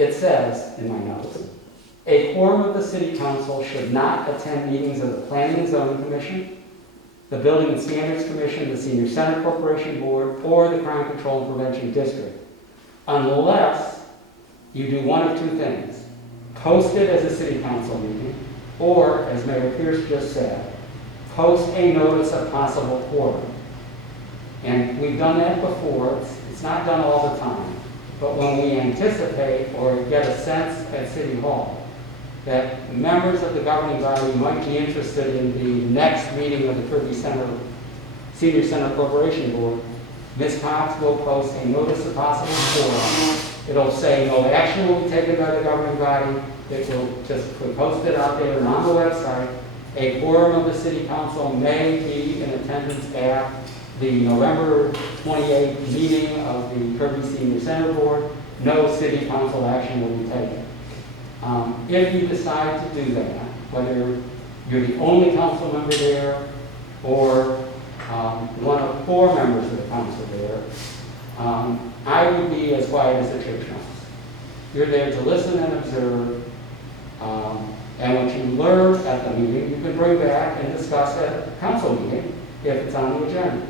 it says in my notes, a quorum of the city council should not attend meetings of the Planning and Zoning Commission, the Building and Standards Commission, the Senior Center Corporation Board, or the Crime Control and Prevention District, unless you do one of two things. Post it as a city council meeting, or, as Mayor Pierce just said, post a notice of possible quorum. And we've done that before. It's not done all the time. But when we anticipate or get a sense at City Hall that members of the governing body might be interested in the next meeting of the Kirby Center, Senior Center Corporation Board, Ms. Cox will post a notice of possible quorum. It'll say no action will be taken by the governing body. It will just post it out there and on the website. A quorum of the city council may be in attendance at the November 28th meeting of the Kirby Senior Center Board. No city council action will be taken. If you decide to do that, whether you're the only council member there or one of 4 members of the council there, I would be as quiet as a church mouse. You're there to listen and observe, and what you learn at the meeting, you can bring back and discuss at a council meeting if it's on the agenda.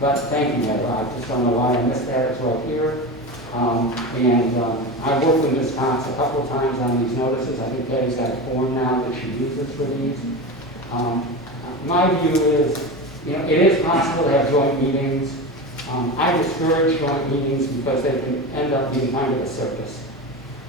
But thank you, Heather. I just don't know why I missed that. It's right here. I've worked with Ms. Cox a couple of times on these notices. I think Patty's got a form now that she uses for these. My view is, it is possible to have joint meetings. I discourage joint meetings because they can end up being kind of a circus.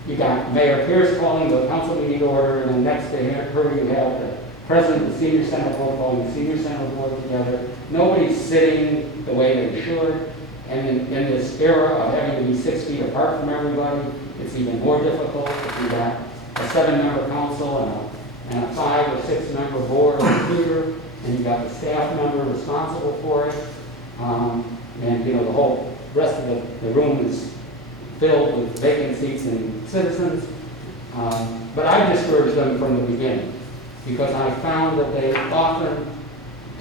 You got Mayor Pierce calling the council meeting order, and then next to her you have the president of the Senior Center Board calling the Senior Center Board together. Nobody's sitting the way they should. And in this era of having to be 6 feet apart from everybody, it's even more difficult if you've got a 7-member council and a 5 or 6 member board here, and you've got the staff member responsible for it. And the whole rest of the room is filled with vacant seats and citizens. But I discouraged them from the beginning because I found that they often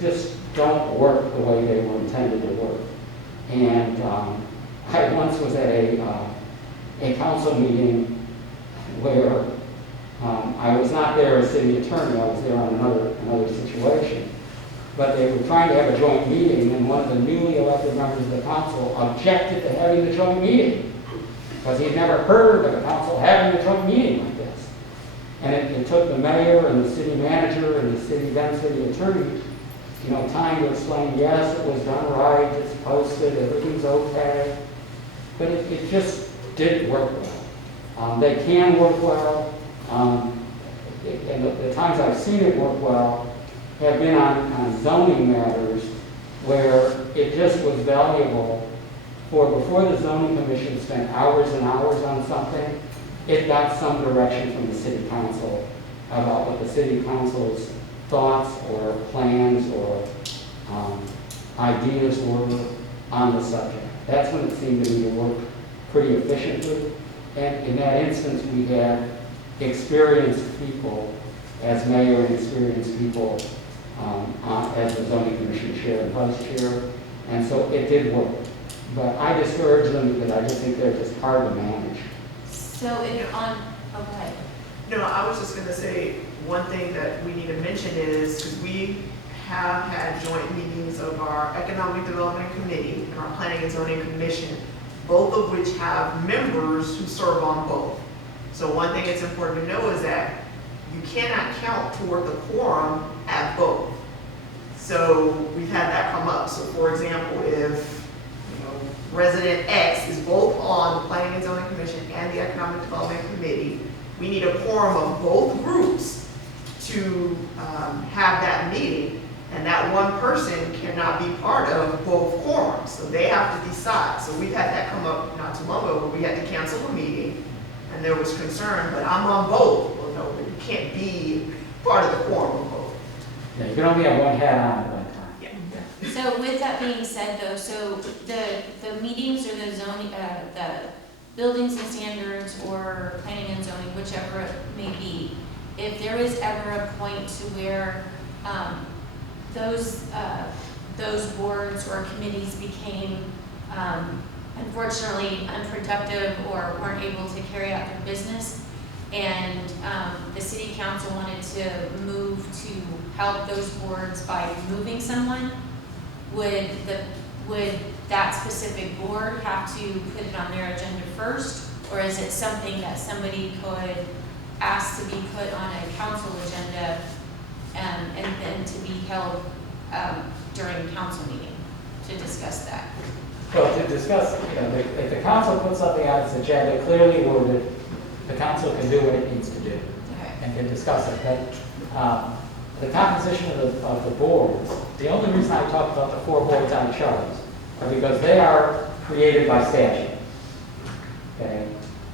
just don't work the way they were intended to work. And I once was at a council meeting where I was not there as city attorney, I was there on another situation. But they were trying to have a joint meeting, and one of the newly elected members of the council objected to having the joint meeting because he'd never heard of a council having a joint meeting like this. And it took the mayor and the city manager and the then city attorney time to explain, yes, it was done right, it's posted, everything's okay. But it just didn't work well. They can work well, and the times I've seen it work well have been on zoning matters where it just was valuable before the zoning commission spent hours and hours on something, it got some direction from the city council about what the city council's thoughts or plans or ideas were on the subject. That's when it seemed to me to work pretty efficiently. And in that instance, we had experienced people as mayor and experienced people as the zoning commission chair and vice chair. And so it did work. But I discourage them because I just think they're just hard to manage. So okay. No, I was just going to say one thing that we need to mention is because we have had joint meetings of our Economic Development Committee and our Planning and Zoning Commission, both of which have members who serve on both. So one thing it's important to know is that you cannot count toward the quorum at both. So we've had that come up. So for example, if resident X is both on the Planning and Zoning Commission and the Economic Development Committee, we need a quorum of both groups to have that meeting, and that one person cannot be part of both quorums, so they have to decide. So we've had that come up not too long ago where we had to cancel a meeting, and there was concern, but I'm on both. Well, no, but you can't be part of the quorum of both. Yeah, you can only have one hat on at one time. Yeah. So with that being said, though, so the meetings or the zoning, the buildings and standards or planning and zoning, whichever it may be, if there is ever a point to where those boards or committees became unfortunately unproductive or weren't able to carry out their business. And the city council wanted to move to help those boards by removing someone. Would that specific board have to put it on their agenda first? Or is it something that somebody could ask to be put on a council agenda and then to be held during council meeting to discuss that? Well, to discuss, if the council puts something on its agenda, clearly worded, the council can do what it needs to do Okay. and can discuss it. But the composition of the boards, the only reason I talked about the 4 boards I chose are because they are created by statute. Okay?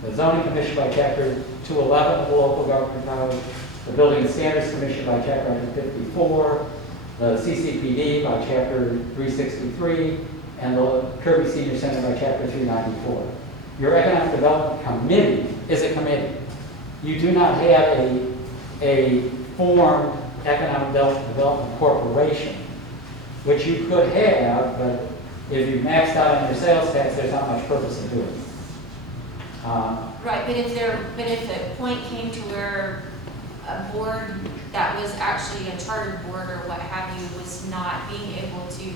The Zoning Commission by Chapter 211 of the Local Government Code, the Building and Standards Commission by Chapter 54, the CCPD by Chapter 363, and the Kirby Senior Center by Chapter 394. Your Economic Development Committee is a committee. You do not have a formed Economic Development Corporation, which you could have, but if you maxed out on your sales tax, there's not much purpose in doing it. Right, but if the point came to where a board that was actually a chartered board or what have you was not being able to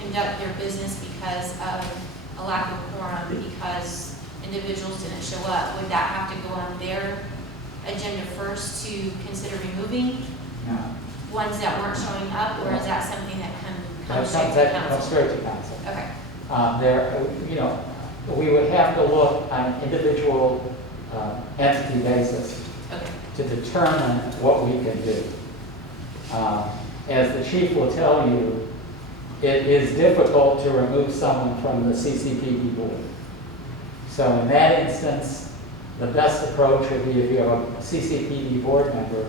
conduct their business because of a lack of quorum, because individuals didn't show up, would that have to go on their agenda first to consider removing No. ones that weren't showing up, or is that something that comes That straight to comes council? straight to council. Okay, We would have to look on an individual entity basis okay, to determine what we can do. As the chief will tell you, it is difficult to remove someone from the CCPD board. So in that instance, the best approach would be if you have a CCPD board member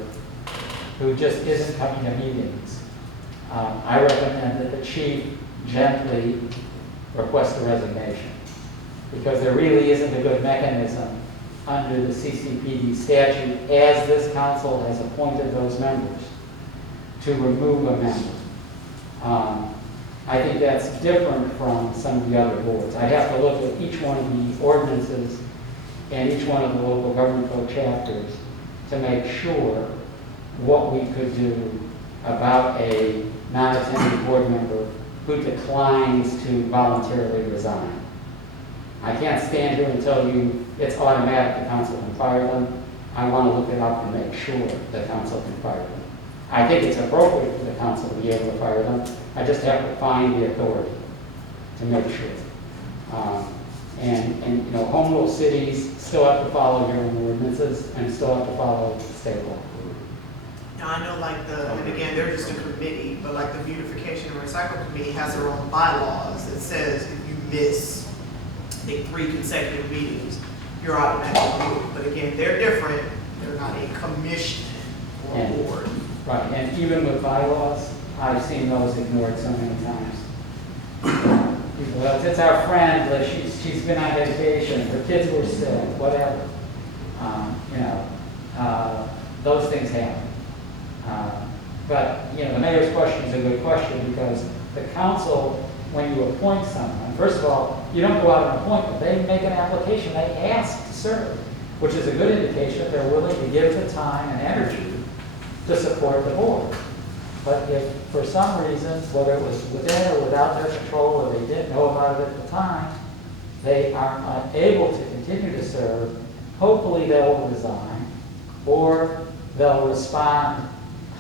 who just isn't coming to meetings. I recommend that the chief gently request a resignation, because there really isn't a good mechanism under the CCPD statute, as this council has appointed those members, to remove a member. I think that's different from some of the other boards. I have to look at each one of the ordinances and each one of the local government code chapters to make sure what we could do about a non-attending board member who declines to voluntarily resign. I can't stand here and tell you it's automatic the council can fire them. I want to look it up and make sure the council can fire them. I think it's appropriate for the council to be able to fire them. I just have to find the authority to make sure. Home rule cities still have to follow your own ordinances and still have to follow state law. Now, I know and again, they're just a committee, but like the Beautification and Recycle Committee has their own bylaws that says if you miss, I think, 3 consecutive meetings, you're automatically removed. But again, they're different. They're not a commission or a board. Right, and even with bylaws, I've seen those ignored so many times. Well, it's our friend, but she's been on vacation, her kids were sick, whatever. Those things happen. But the mayor's question is a good question, because the council, when you appoint someone, first of all, you don't go out and appoint them. They make an application, they ask to serve, which is a good indication that they're willing to give the time and energy to support the board. But if for some reason, whether it was within or without their control, or they didn't know about it at the time, they are unable to continue to serve, hopefully they'll resign, or they'll respond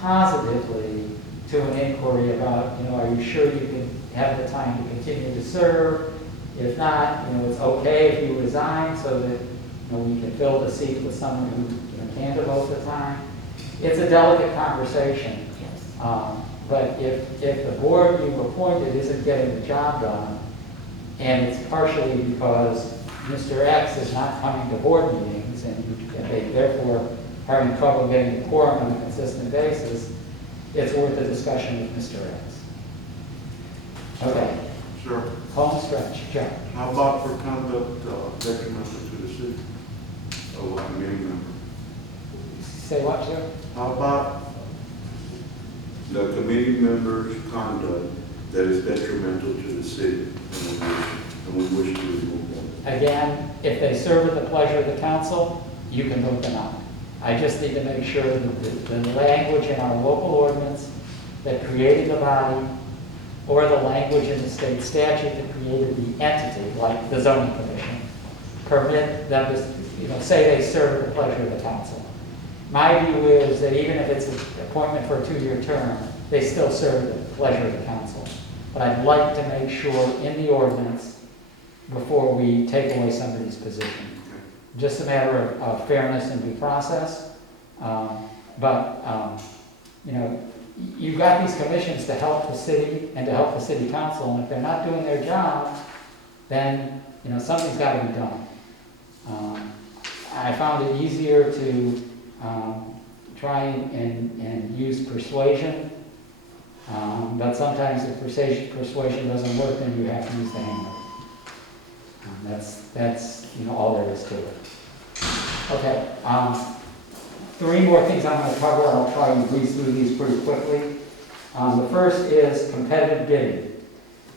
positively to an inquiry about, are you sure you can have the time to continue to serve? If not, it's okay if you resign so that we can fill the seat with someone who can devote the time. It's a delicate conversation. yes. But if the board you've appointed isn't getting the job done, and it's partially because Mr. X is not coming to board meetings, and they therefore having trouble getting a quorum on a consistent basis, it's worth a discussion with Mr. X. Okay. Sure. Home stretch, John. How about for conduct detrimental to the city? Oh, like a meeting member. Say what, sir? How about the committee member's conduct that is detrimental to the city, and we wish to remove them. Again, if they serve at the pleasure of the council, you can vote them out. I just need to make sure that the language in our local ordinance that created the body, or the language in the state statute that created the entity, like the zoning commission, permit them to, say they serve at the pleasure of the council. My view is that even if it's an appointment for a 2-year term, they still serve at the pleasure of the council. But I'd like to make sure in the ordinance before we take away somebody's position. Just a matter of fairness and due process. You've got these commissions to help the city and to help the city council, and if they're not doing their job, then, something's got to be done. I found it easier to try and use persuasion, but sometimes if persuasion doesn't work, then you have to use the hammer. That's all there is to it. Okay, 3 more things I'm going to cover. I'll try and breeze through these pretty quickly. The first is competitive bidding.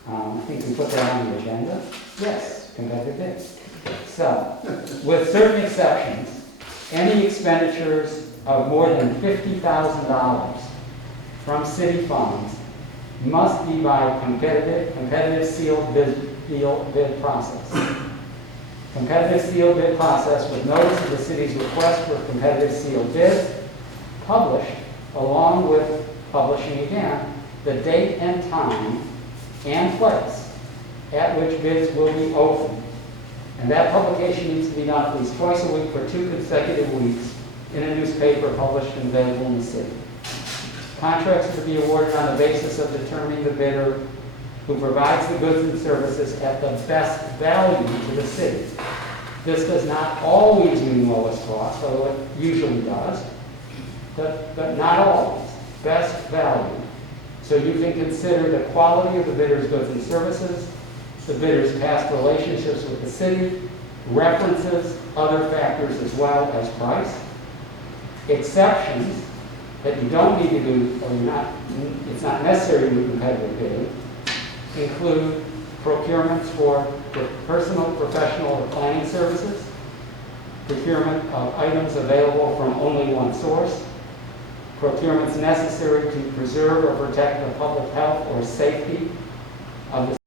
I think we put that on the agenda. Yes, competitive bidding. So, with certain exceptions, any expenditures of more than $50,000 from city funds must be by competitive sealed bid process. Competitive sealed bid process with notice of the city's request for competitive sealed bids, published along with publishing again the date and time and place at which bids will be opened. And that publication needs to be done at least twice a week for 2 consecutive weeks in a newspaper published and available in the city. Contracts are to be awarded on the basis of determining the bidder who provides the goods and services at the best value to the city. This does not always mean lowest cost, although it usually does, but not always. Best value. So you can consider the quality of the bidder's goods and services, the bidder's past relationships with the city, references, other factors as well as price. Exceptions that you don't need to do, or it's not necessary to do competitive bidding, include procurements for personal, professional, or planning services, procurement of items available from only one source, procurements necessary to preserve or protect the public health or safety of the